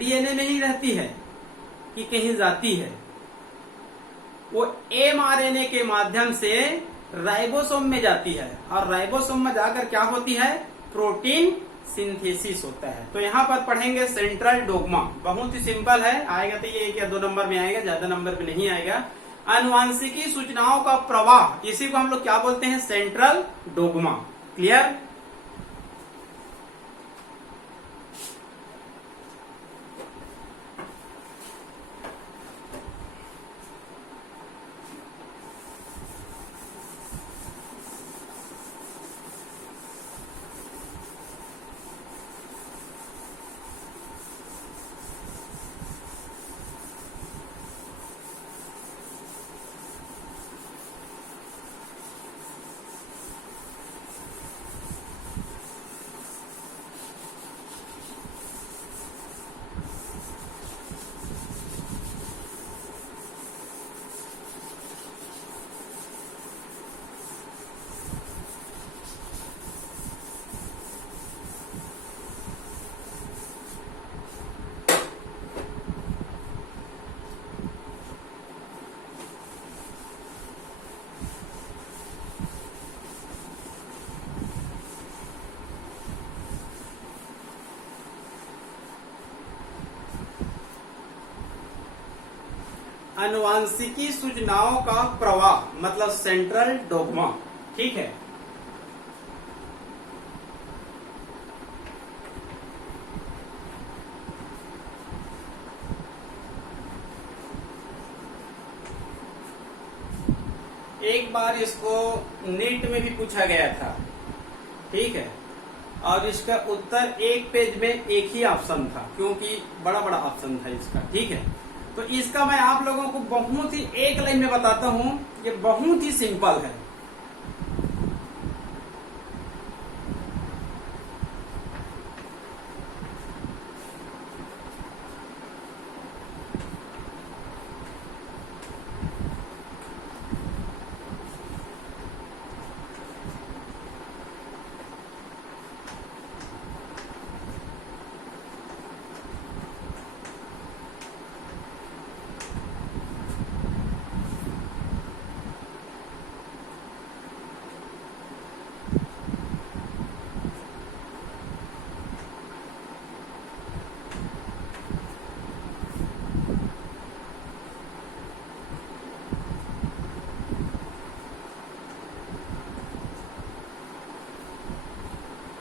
DNA में ही रहती है कि कहीं जाती है? वो एमआरएनए के माध्यम से राइबोसोम में जाती है, और राइबोसोम में जाकर क्या होती है? प्रोटीन सिंथेसिस होता है। तो यहाँ पर पढ़ेंगे सेंट्रल डोग्मा, बहुत ही सिंपल है, आएगा तो ये 1 या 2 नंबर में आएगा, ज्यादा नंबर पे नहीं आएगा। आनुवांशिकी सूचनाओं का प्रवाह, इसी को हम लोग क्या बोलते हैं? Central dogma. क्लियर? आनुवांशिकी सूचनाओं का प्रवाह मतलब सेंट्रल डोग्मा। ठीक है, एक बार इसको नीट में भी पूछा गया था। ठीक है, और इसका उत्तर एक पेज में एक ही ऑप्शन था, क्योंकि बड़ा बड़ा ऑप्शन था इसका। ठीक है, तो इसका मैं आप लोगों को बहुत ही एक लाइन में बताता हूं, ये बहुत ही सिंपल है।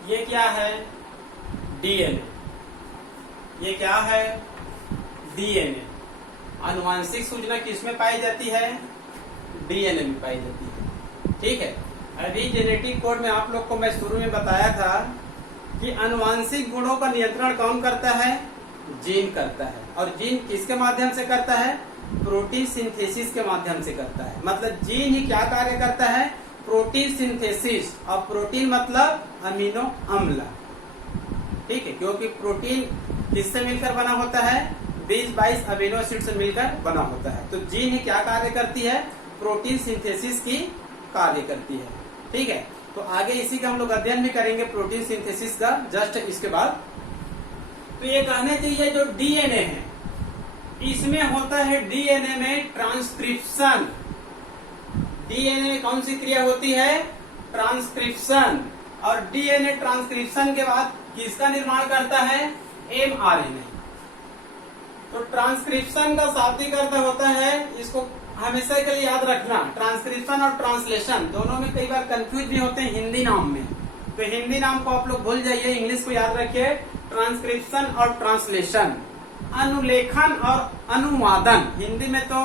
ये क्या है? डीएनए। ये क्या है? डीएनए। आनुवांशिक सूचना किसमें पाई जाती है? डीएनए में पाई जाती है। ठीक है, अभी जेनेटिक कोड में आप लोग को मैं शुरू में बताया था कि आनुवांशिक गुणों का नियंत्रण कौन करता है? जीन करता है। और जीन किसके माध्यम से करता है? प्रोटीन सिंथेसिस के माध्यम से करता है। मतलब जीन ही क्या कार्य करता है? Protein synthesis. और प्रोटीन मतलब अमीनो अम्ल। ठीक है, क्योंकि प्रोटीन किससे मिलकर बना होता है? 20-22 अमीनो एसिड से मिलकर बना होता है। तो जीन ही क्या कार्य करती है? प्रोटीन सिंथेसिस की कार्य करती है। ठीक है, तो आगे इसी का हम लोग अध्ययन भी करेंगे, प्रोटीन सिंथेसिस का, जस्ट इसके बाद। तो ये कहने चाहिए जो डीएनए है, इसमें होता है डीएनए में ट्रांसक्रिप्शन। डीएनए में कौन सी क्रिया होती है? ट्रांसक्रिप्शन। और डीएनए ट्रांसक्रिप्शन के बाद किसका निर्माण करता है? एमआरएनए। तो ट्रांसक्रिप्शन का शाब्दिक अर्थ होता है, इसको हमेशा के लिए याद रखना, ट्रांसक्रिप्शन और ट्रांसलेशन दोनों में कई बार कंफ्यूज भी होते हैं हिंदी नाम में। तो हिंदी नाम को आप लोग भूल जाइए, इंग्लिश को याद रखिए। ट्रांसक्रिप्शन और ट्रांसलेशन, अनुलेखन और अनुवादन। हिंदी में तो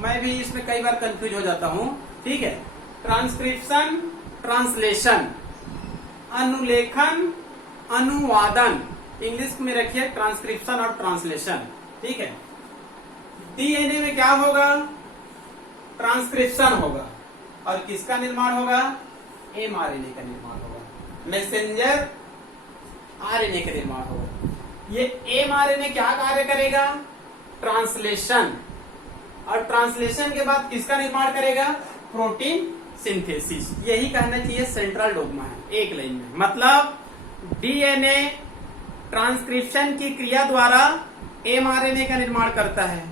मैं भी इसमें कई बार कंफ्यूज हो जाता हूँ। ठीक है, ट्रांसक्रिप्शन, ट्रांसलेशन, अनुलेखन, अनुवादन। इंग्लिश में रखिए ट्रांसक्रिप्शन और ट्रांसलेशन। ठीक है, डीएनए में क्या होगा? ट्रांसक्रिप्शन होगा। और किसका निर्माण होगा? एमआरएनए का निर्माण होगा, मैसेंजर आरएनए का निर्माण होगा। ये एमआरएनए क्या कार्य करेगा? ट्रांसलेशन। और ट्रांसलेशन के बाद किसका निर्माण करेगा? Protein synthesis. यही कहना चाहिए सेंट्रल डोग्मा है एक लाइन में। मतलब डीएनए ट्रांसक्रिप्शन की क्रिया द्वारा mRNA का निर्माण करता है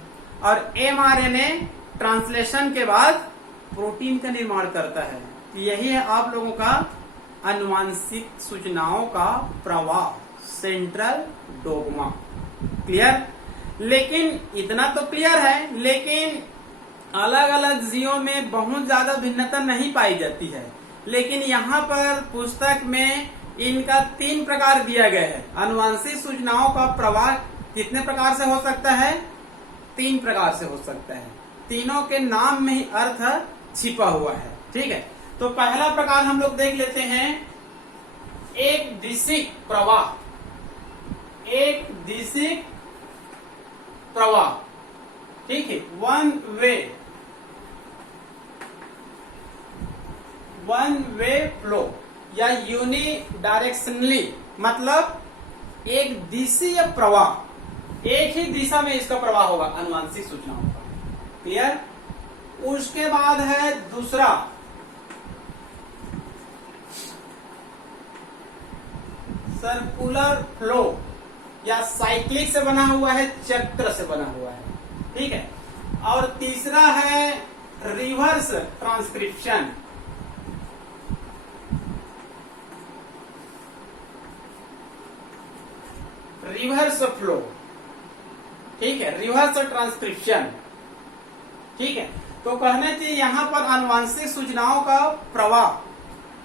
और mRNA ट्रांसलेशन के बाद प्रोटीन का निर्माण करता है। यही है आप लोगों का आनुवांशिक सूचनाओं का प्रवाह, सेंट्रल डोग्मा। क्लियर? लेकिन इतना तो क्लियर है, लेकिन अलग अलग जीवों में बहुत ज्यादा भिन्नता नहीं पाई जाती है। लेकिन यहाँ पर पुस्तक में इनका 3 प्रकार दिया गया है। आनुवांशिक सूचनाओं का प्रवाह कितने प्रकार से हो सकता है? 3 प्रकार से हो सकता है। तीनों के नाम में ही अर्थ छिपा हुआ है। ठीक है, तो पहला प्रकार हम लोग देख लेते हैं, एक दिशिक प्रवाह। एक दिशिक प्रवाह, ठीक है, वन वे फ्लो या यूनि डायरेक्शनली, मतलब एक दिशीय प्रवाह, एक ही दिशा में इसका प्रवाह होगा आनुवांशिक सूचनाओं का। क्लियर? उसके बाद है दूसरा, सर्कुलर फ्लो या साइक्लिक से बना हुआ है, चक्र से बना हुआ है। ठीक है, और तीसरा है रिवर्स ट्रांसक्रिप्शन। रिवर्स फ्लो, ठीक है, रिवर्स ट्रांसक्रिप्शन। ठीक है, तो कहने चाहिए यहां पर आनुवांशिक सूचनाओं का प्रवाह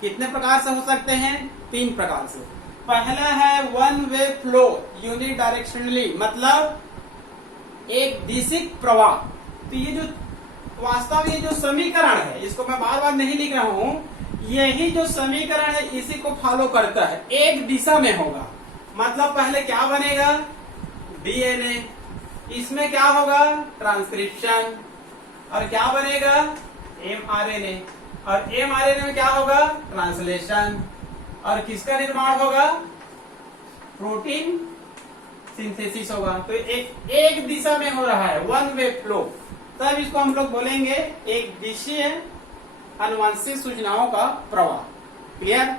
कितने प्रकार से हो सकते हैं? 3 प्रकार से। पहला है one way flow unidirectionally, मतलब एक दिशिक प्रवाह। तो ये जो वास्तव ये जो समीकरण है, इसको मैं बार बार नहीं लिख रहा हूं, यही जो समीकरण है इसी को फॉलो करता है, एक दिशा में होगा। मतलब पहले क्या बनेगा? डीएनए, इसमें क्या होगा? ट्रांसक्रिप्शन, और क्या बनेगा? एमआरएनए, और एमआरएनए में क्या होगा? ट्रांसलेशन, और किसका निर्माण होगा? प्रोटीन सिंथेसिस होगा। तो एक दिशा में हो रहा है, वन वे फ्लो, तब इसको हम लोग बोलेंगे एक दिशीय आनुवांशिक सूचनाओं का प्रवाह। क्लियर?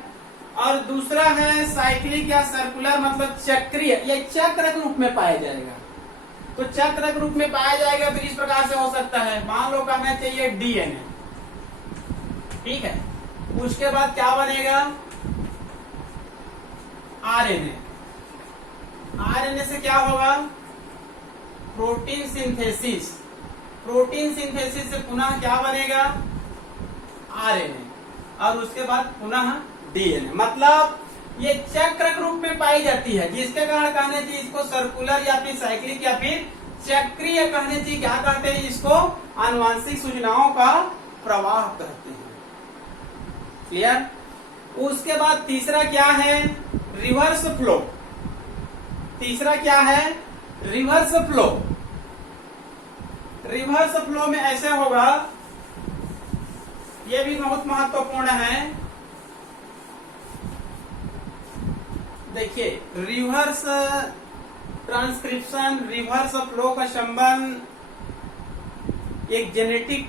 और दूसरा है साइक्लिक या सर्कुलर, मतलब चक्रीय, यह चक्र के रूप में पाया जाएगा। तो चक्र के रूप में पाया जाएगा तो इस प्रकार से हो सकता है, मान लो कहना चाहिए डीएनए, ठीक है, उसके बाद क्या बनेगा? आरएनए। आरएनए से क्या होगा? Protein synthesis. प्रोटीन सिंथेसिस से पुनः क्या बनेगा? आरएनए, और उसके बाद पुनः डीएनए। मतलब ये चक्र के रूप में पाई जाती है, जिसके कारण कहने चाहिए इसको सर्कुलर या फिर साइक्लिक या फिर चक्रीय कहने चाहिए। क्या कहते हैं इसको? आनुवांशिक सूचनाओं का प्रवाह कहते हैं। क्लियर? उसके बाद तीसरा क्या है? Reverse flow. तीसरा क्या है? Reverse flow. रिवर्स फ्लो में ऐसे होगा, यह भी बहुत महत्वपूर्ण है। देखिए, रिवर्स ट्रांसक्रिप्शन, रिवर्स फ्लो का संबंध एक जेनेटिक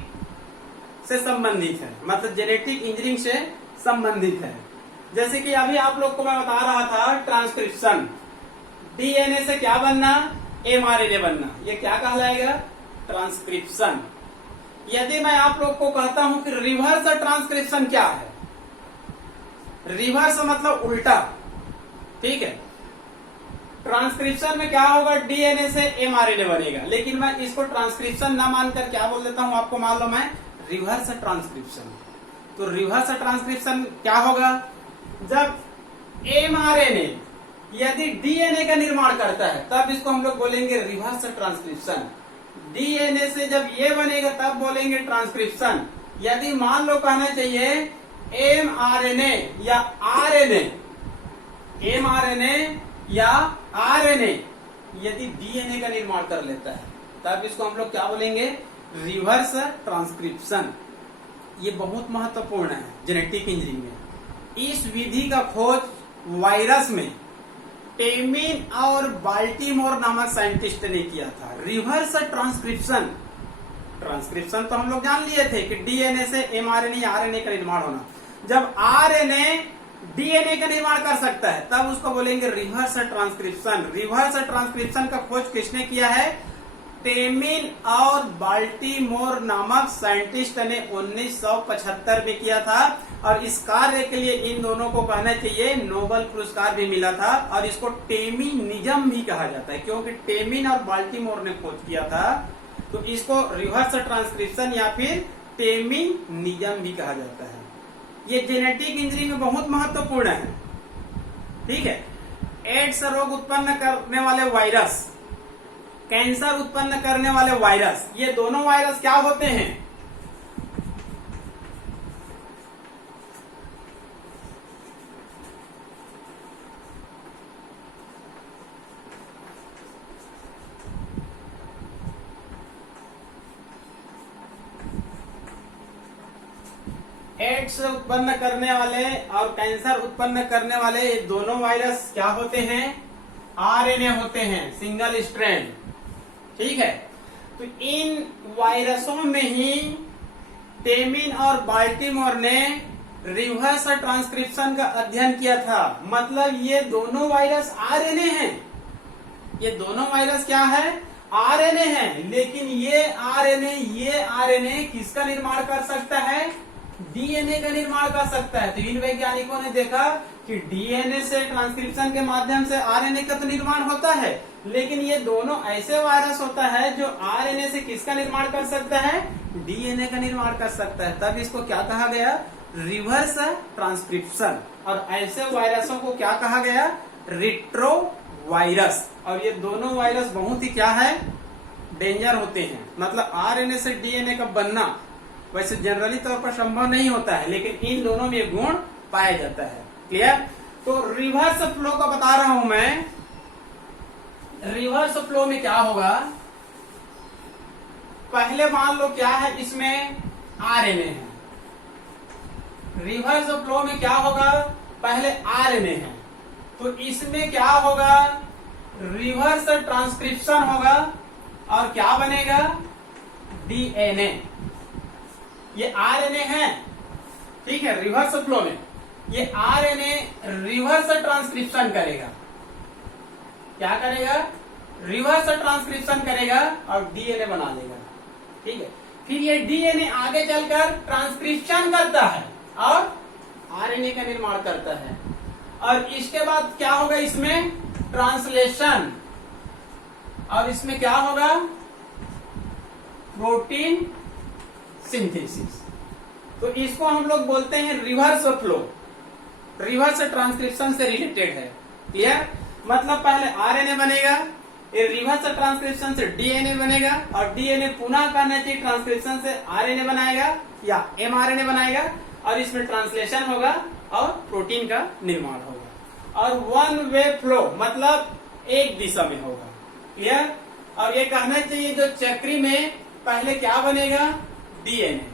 से संबंधित है, मतलब जेनेटिक इंजीनियरिंग से संबंधित है। जैसे कि अभी आप लोग को मैं बता रहा था, ट्रांसक्रिप्शन, डीएनए से क्या बनना? एमआरएनए बनना, ये क्या कहलाएगा? ट्रांसक्रिप्शन। यदि मैं आप लोग को कहता हूं कि रिवर्स ट्रांसक्रिप्शन क्या है? रिवर्स मतलब उल्टा, ठीक है। ट्रांसक्रिप्शन में क्या होगा? डीएनए से एमआरएनए बनेगा, लेकिन मैं इसको ट्रांसक्रिप्शन ना मानकर क्या बोल देता हूं आपको मालूम है? Reverse transcription. तो रिवर्स ट्रांसक्रिप्शन क्या होगा? जब एमआरएनए यदि डीएनए का निर्माण करता है तब इसको हम लोग बोलेंगे रिवर्स ट्रांसक्रिप्शन। डीएनए से जब ये बनेगा तब बोलेंगे ट्रांसक्रिप्शन। यदि मान लो कहना चाहिए एमआरएनए या आरएनए, एमआरएनए या आरएनए यदि डीएनए का निर्माण कर लेता है तब इसको हम लोग क्या बोलेंगे? Reverse transcription. ये बहुत महत्वपूर्ण है जेनेटिक इंजीनियरिंग में। इस विधि का खोज वायरस में टेमिन और बाल्टीमोर नामक साइंटिस्ट ने किया था। रिवर्स ट्रांसक्रिप्शन, ट्रांसक्रिप्शन तो हम लोग जान लिए थे कि डीएनए से एमआरएनए या आरएनए का निर्माण होना। जब आरएनए डीएनए का निर्माण कर सकता है, तब उसको बोलेंगे रिवर्स ट्रांसक्रिप्शन। रिवर्स ट्रांसक्रिप्शन का खोज किसने किया है? टेमिन और बाल्टीमोर नामक साइंटिस्ट ने 1975 में किया था, और इस कार्य के लिए इन दोनों को कहना चाहिए नोबेल पुरस्कार भी मिला था, और इसको टेमिनिज्म भी कहा जाता है, क्योंकि टेमिन और बाल्टीमोर ने खोज किया था, तो इसको रिवर्स ट्रांसक्रिप्शन या फिर टेमिनिज्म भी कहा जाता है। ये जेनेटिक इंजीनियरिंग में बहुत महत्वपूर्ण है। ठीक है, एड्स रोग उत्पन्न करने वाले वायरस, कैंसर उत्पन्न करने वाले वायरस, ये दोनों वायरस क्या होते हैं? एड्स उत्पन्न करने वाले और कैंसर उत्पन्न करने वाले ये दोनों वायरस क्या होते हैं? आरएनए होते हैं, सिंगल स्ट्रैंड। ठीक है, तो इन वायरसों में ही टेमिन और बाल्टीमोर ने रिवर्स ट्रांसक्रिप्शन का अध्ययन किया था। मतलब ये दोनों वायरस आरएनए हैं, ये दोनों वायरस क्या है? आरएनए हैं, लेकिन ये आरएनए किसका निर्माण कर सकता है? डीएनए का निर्माण कर सकता है। तो इन वैज्ञानिकों ने देखा कि डीएनए से ट्रांसक्रिप्शन के माध्यम से आरएनए का तो निर्माण होता है, लेकिन ये दोनों ऐसे वायरस होता है जो आरएनए से किसका निर्माण कर सकता है? डीएनए का निर्माण कर सकता है। तब इसको क्या कहा गया? Reverse transcription. और ऐसे वायरसों को क्या कहा गया? Retro virus. और ये दोनों वायरस बहुत ही क्या है? डेंजर होते हैं। मतलब आरएनए से डीएनए का बनना वैसे जनरली तौर पर संभव नहीं होता है, लेकिन इन दोनों में ये गुण पाया जाता है। क्लियर? तो रिवर्स फ्लो का बता रहा हूं मैं। रिवर्स फ्लो में क्या होगा? पहले मान लो क्या है, इसमें आरएनए है। रिवर्स फ्लो में क्या होगा? पहले आरएनए है, तो इसमें क्या होगा? रिवर्स ट्रांसक्रिप्शन होगा, और क्या बनेगा? डीएनए। ये आरएनए है, ठीक है, रिवर्स फ्लो में ये आरएनए रिवर्स ट्रांसक्रिप्शन करेगा। क्या करेगा? रिवर्स ट्रांसक्रिप्शन करेगा और डीएनए बना देगा। ठीक है, फिर ये डीएनए आगे चलकर ट्रांसक्रिप्शन करता है और आरएनए का निर्माण करता है, और इसके बाद क्या होगा? इसमें ट्रांसलेशन, और इसमें क्या होगा? Protein synthesis. तो इसको हम लोग बोलते हैं रिवर्स फ्लो, रिवर्स ट्रांसक्रिप्शन से रिलेटेड है। क्लियर? मतलब पहले आरएनए बनेगा, ये रिवर्स ट्रांसक्रिप्शन से डीएनए बनेगा, और डीएनए पुनः कहना चाहिए ट्रांसक्रिप्शन से आरएनए बनाएगा या एमआरएनए बनाएगा, और इसमें ट्रांसलेशन होगा और प्रोटीन का निर्माण होगा। और वन वे फ्लो मतलब एक दिशा में होगा। क्लियर? और ये कहना चाहिए जो चक्री में पहले क्या बनेगा? डीएनए,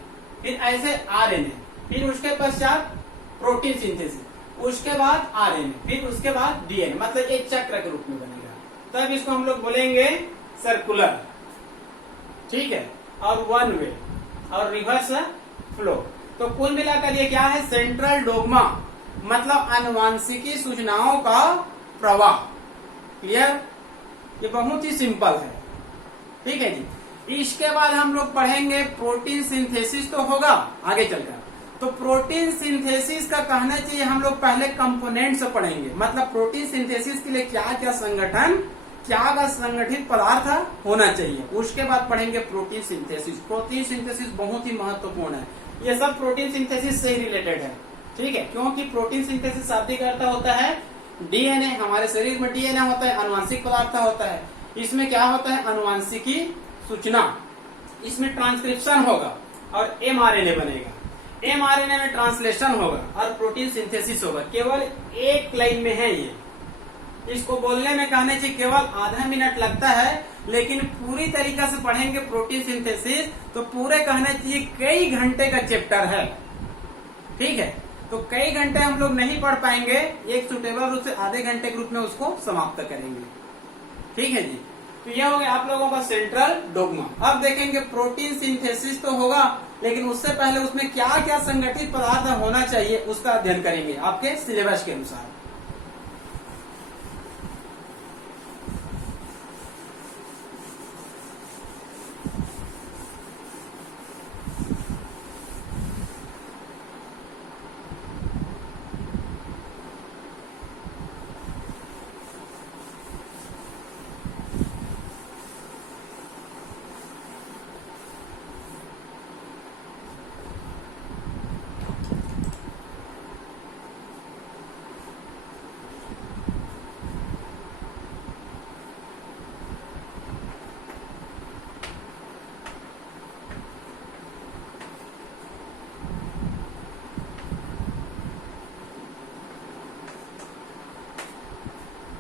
फिर ऐसे आरएनए, फिर उसके पश्चात प्रोटीन सिंथेसिस, उसके बाद आरएनए, फिर उसके बाद डीएनए, मतलब एक चक्र के रूप में बनेगा। तब इसको हम लोग बोलेंगे सर्कुलर। ठीक है, और वन वे और रिवर्स फ्लो। तो कुल मिलाकर ये क्या है? सेंट्रल डोग्मा, मतलब आनुवांशिकी सूचनाओं का प्रवाह। क्लियर? ये बहुत ही सिंपल है। ठीक है जी। इसके बाद हम लोग पढ़ेंगे प्रोटीन सिंथेसिस, तो होगा आगे चलकर। तो प्रोटीन सिंथेसिस का कहना चाहिए हम लोग पहले कंपोनेंट से पढ़ेंगे, मतलब प्रोटीन सिंथेसिस के लिए क्या क्या संगठन, क्या संगठित पदार्थ होना चाहिए। उसके बाद पढ़ेंगे प्रोटीन सिंथेसिस। प्रोटीन सिंथेसिस बहुत ही महत्वपूर्ण है। ये सब प्रोटीन सिंथेसिस से ही रिलेटेड है। ठीक है, क्योंकि प्रोटीन सिंथेसिस शाब्दिक अर्थ होता है डीएनए। हमारे शरीर में डीएनए होता है, आनुवांशिक पदार्थ होता है। इसमें क्या होता है? आनुवांशिकी सूचना। इसमें ट्रांसक्रिप्शन होगा और एमआरएनए बनेगा, एमआरएनए में ट्रांसलेशन होगा और प्रोटीन सिंथेसिस होगा। केवल एक लाइन में है ये। इसको बोलने में कहने चाहिए केवल आधा मिनट लगता है, लेकिन पूरी तरीका से पढ़ेंगे प्रोटीन सिंथेसिस तो पूरे कहने चाहिए कई घंटे का चैप्टर है। ठीक है, तो कई घंटे हम लोग नहीं पढ़ पाएंगे, एक सुटेबल रूप से आधे घंटे के रूप में उसको समाप्त करेंगे। ठीक है जी। तो यह हो गया आप लोगों का सेंट्रल डोग्मा। अब देखेंगे प्रोटीन सिंथेसिस तो होगा, लेकिन उससे पहले उसमें क्या क्या संगठित पदार्थ होना चाहिए उसका अध्ययन करेंगे आपके सिलेबस के अनुसार।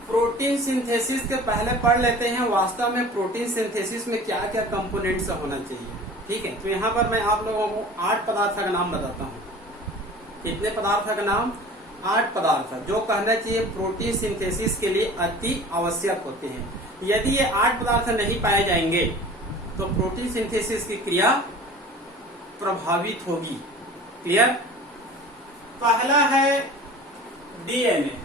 प्रोटीन सिंथेसिस के पहले पढ़ लेते हैं वास्तव में प्रोटीन सिंथेसिस में क्या क्या कंपोनेंट्स होना चाहिए। ठीक है, तो यहाँ पर मैं आप लोगों को 8 पदार्थ का नाम बताता हूँ। कितने पदार्थ का नाम? 8 पदार्थ जो कहना चाहिए प्रोटीन सिंथेसिस के लिए अति आवश्यक होते हैं। यदि ये 8 पदार्थ नहीं पाए जाएंगे तो प्रोटीन सिंथेसिस की क्रिया प्रभावित होगी। क्लियर? पहला है डीएनए।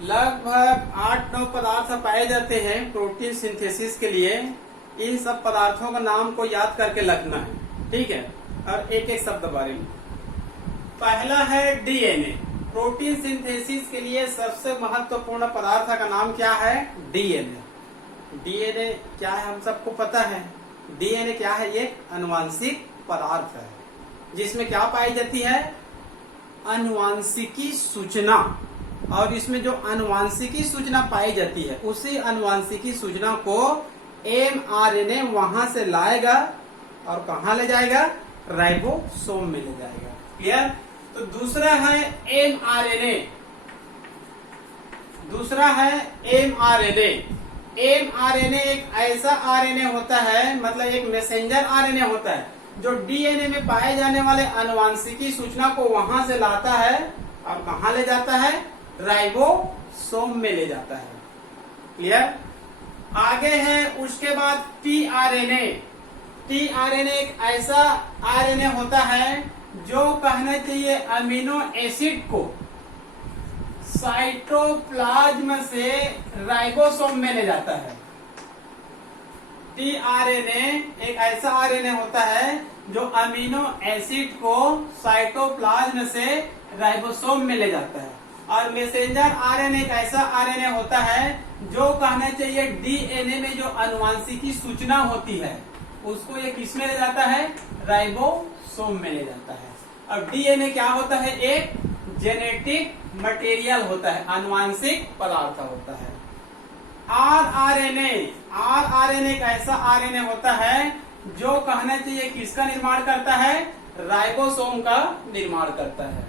लगभग 8-9 पदार्थ पाए जाते हैं प्रोटीन सिंथेसिस के लिए। इन सब पदार्थों का नाम को याद करके लिखना है। ठीक है, और एक एक शब्द बारे में। पहला है डीएनए। प्रोटीन सिंथेसिस के लिए सबसे महत्वपूर्ण पदार्थ का नाम क्या है? डीएनए। डीएनए क्या है हम सबको पता है। डीएनए क्या है? ये अनुवांशिक पदार्थ है जिसमें क्या पाई जाती है? अनुवांशिकी सूचना। और इसमें जो अनुवांशिकी सूचना पाई जाती है उसी अनुवांशिकी सूचना को एमआरएनए वहां से लाएगा और कहा ले जाएगा? राइबोसोम में ले जाएगा। क्लियर? तो दूसरा है एमआरएनए। दूसरा है एमआरएनए। एमआरएनए एक ऐसा आरएनए होता है, मतलब एक मैसेंजर आरएनए होता है जो डीएनए में पाए जाने वाले अनुवांशिकी सूचना को वहां से लाता है और कहा ले जाता है? राइबोसोम में ले जाता है। क्लियर? आगे है उसके बाद टीआरएनए। टीआरएनए एक ऐसा आरएनए होता है जो कहना चाहिए अमीनो एसिड को साइटोप्लाज्म से राइबोसोम में ले जाता है। टीआरएनए एक ऐसा आरएनए होता है जो अमीनो एसिड को साइटोप्लाज्म से राइबोसोम में ले जाता है। और मैसेंजर आरएनए एक ऐसा आरएनए होता है जो कहना चाहिए डीएनए में जो अनुवांशिकी सूचना होती है उसको ये किस में ले जाता है? राइबोसोम में ले जाता है। और डीएनए क्या होता है? एक जेनेटिक मटेरियल होता है, अनुवांशिक पदार्थ होता है। आरआरएनए एक ऐसा आरएनए होता है जो कहना चाहिए किसका निर्माण करता है? राइबोसोम का निर्माण करता है।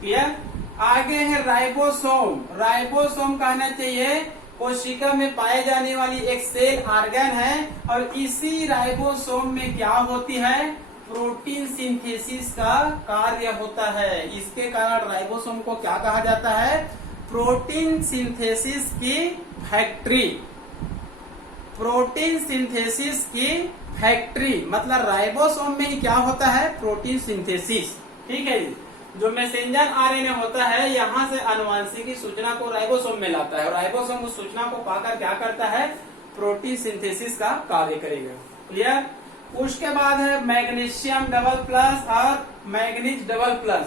क्लियर? आगे है राइबोसोम। राइबोसोम कहना चाहिए कोशिका में पाए जाने वाली एक सेल ऑर्गन है और इसी राइबोसोम में क्या होती है? प्रोटीन सिंथेसिस का कार्य होता है। इसके कारण राइबोसोम को क्या कहा जाता है? प्रोटीन सिंथेसिस की फैक्ट्री। प्रोटीन सिंथेसिस की फैक्ट्री मतलब राइबोसोम में ही क्या होता है? Protein synthesis. ठीक है जी। जो मैसेंजर आरएनए होता है यहाँ से अनुवांशिकी सूचना को राइबोसोम में लाता है और राइबोसोम उस सूचना को पाकर क्या करता है? प्रोटीन सिंथेसिस का कार्य करेगा। क्लियर। उसके बाद है मैग्नीशियम डबल प्लस और मैग्नीज डबल प्लस।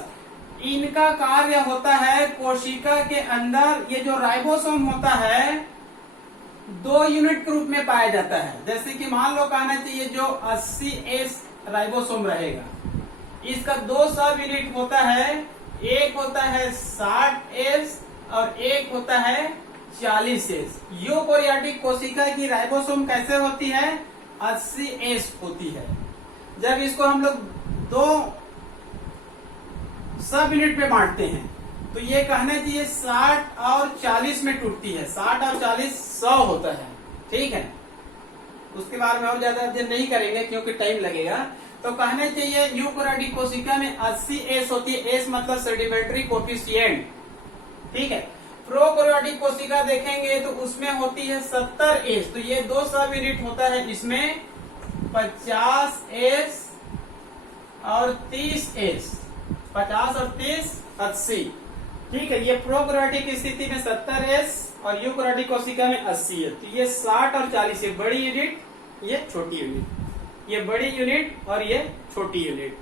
इनका कार्य होता है कोशिका के अंदर, ये जो राइबोसोम होता है 2 यूनिट के रूप में पाया जाता है। जैसे कि मान लो कहना चाहिए जो 80S राइबोसोम रहेगा, इसका 2 सब यूनिट होता है, एक होता है 60S और एक होता है 40S। यूकोरियोटिक कोशिका की राइबोसोम कैसे होती है? 80S होती है। जब इसको हम लोग 2 सब यूनिट में बांटते हैं तो ये कहना चाहिए 60 और 40 में टूटती है। 60 और 40 100 होता है, ठीक है। उसके बारे में और ज्यादा अध्ययन नहीं करेंगे क्योंकि टाइम लगेगा। तो कहना चाहिए यूकोरियोटिक कोशिका में 80S होती है। एस मतलब सेडिमेंट्री कोफिशिएंट, ठीक है। प्रोकैरियोटिक कोशिका देखेंगे तो उसमें होती है 70S। तो ये 2 सब यूनिट होता है, इसमें 50S और 30S। 50 और 30 80, ठीक है। ये प्रोकैरियोटिक स्थिति में 70S और यूकोरियोटिक कोशिका में 80 है। तो ये 60 और 40, ये बड़ी यूनिट, ये छोटी यूनिट, ये बड़ी यूनिट और ये छोटी यूनिट।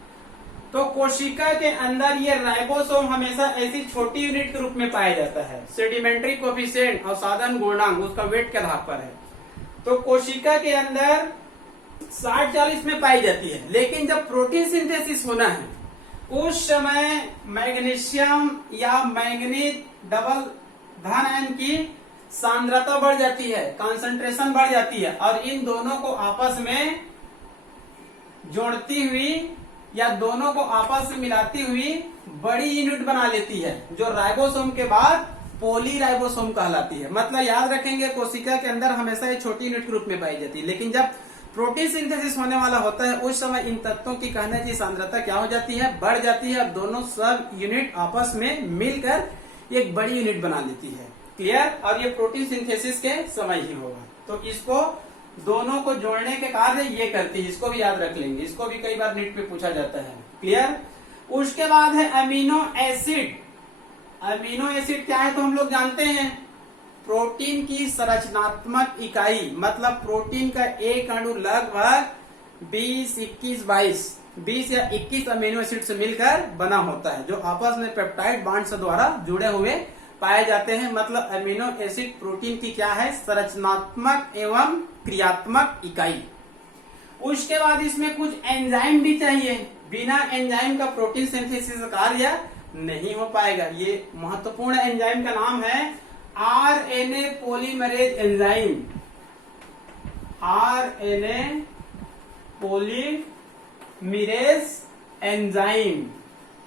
तो कोशिका के अंदर ये राइबोसोम हमेशा ऐसी छोटी यूनिट के रूप में पाया जाता है। सेडिमेंट्री कोफिशिएंट और साधन गुणांक उसका वेट के आधार पर है। तो कोशिका के अंदर 60-40 में पाई जाती है। लेकिन जब प्रोटीन सिंथेसिस होना है उस समय मैग्नीशियम या मैग्नीज डबल धन आयन की सांद्रता बढ़ जाती है, कंसंट्रेशन बढ़ जाती है और इन दोनों को आपस में जोड़ती हुई या दोनों को आपस में मिलाती हुई बड़ी यूनिट बना लेती है, जो राइबोसोम के बाद पॉलीराइबोसोम कहलाती है। मतलब याद रखेंगे कोशिका के अंदर हमेशा ये छोटी यूनिट के रूप में पाई जाती है। लेकिन जब प्रोटीन सिंथेसिस होने वाला होता है उस समय इन तत्वों की कहने की सांद्रता क्या हो जाती है? बढ़ जाती है और दोनों सब यूनिट आपस में मिलकर एक बड़ी यूनिट बना लेती है। क्लियर। और ये प्रोटीन सिंथेसिस के समय ही होगा। तो इसको दोनों को जोड़ने के कार्य ये करती है, इसको भी याद रख लेंगे, इसको भी कई बार नीट पे पूछा जाता है। क्लियर। उसके बाद है अमीनो एसिड। अमीनो एसिड क्या है तो हम लोग जानते हैं, प्रोटीन की संरचनात्मक इकाई। मतलब प्रोटीन का एक अणु लगभग 20, 21, 20 या 21 अमीनो एसिड से मिलकर बना होता है, जो आपस में पेप्टाइड बांड से द्वारा जुड़े हुए पाए जाते हैं। मतलब अमीनो एसिड प्रोटीन की क्या है? संरचनात्मक एवं क्रियात्मक इकाई। उसके बाद इसमें कुछ एंजाइम भी चाहिए। बिना एंजाइम का प्रोटीन सिंथेसिस कार्य नहीं हो पाएगा। ये महत्वपूर्ण एंजाइम का नाम है RNA polymerase enzyme. RNA polymerase enzyme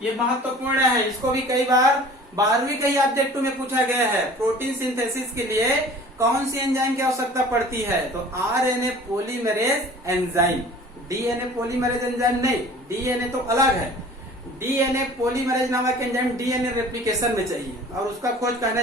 ये महत्वपूर्ण है। इसको भी कई बार 12वीं के ऑब्जेक्टिव में पूछा गया है। प्रोटीन सिंथेसिस के लिए कौन सी एंजाइम की आवश्यकता पड़ती है? तो RNA polymerase enzyme. DNA polymerase enzyme नहीं, DNA तो अलग है। DNA पॉलीमरेज नामक एंजाइम DNA रेप्लिकेशन में चाहिए और उसका खोज कहने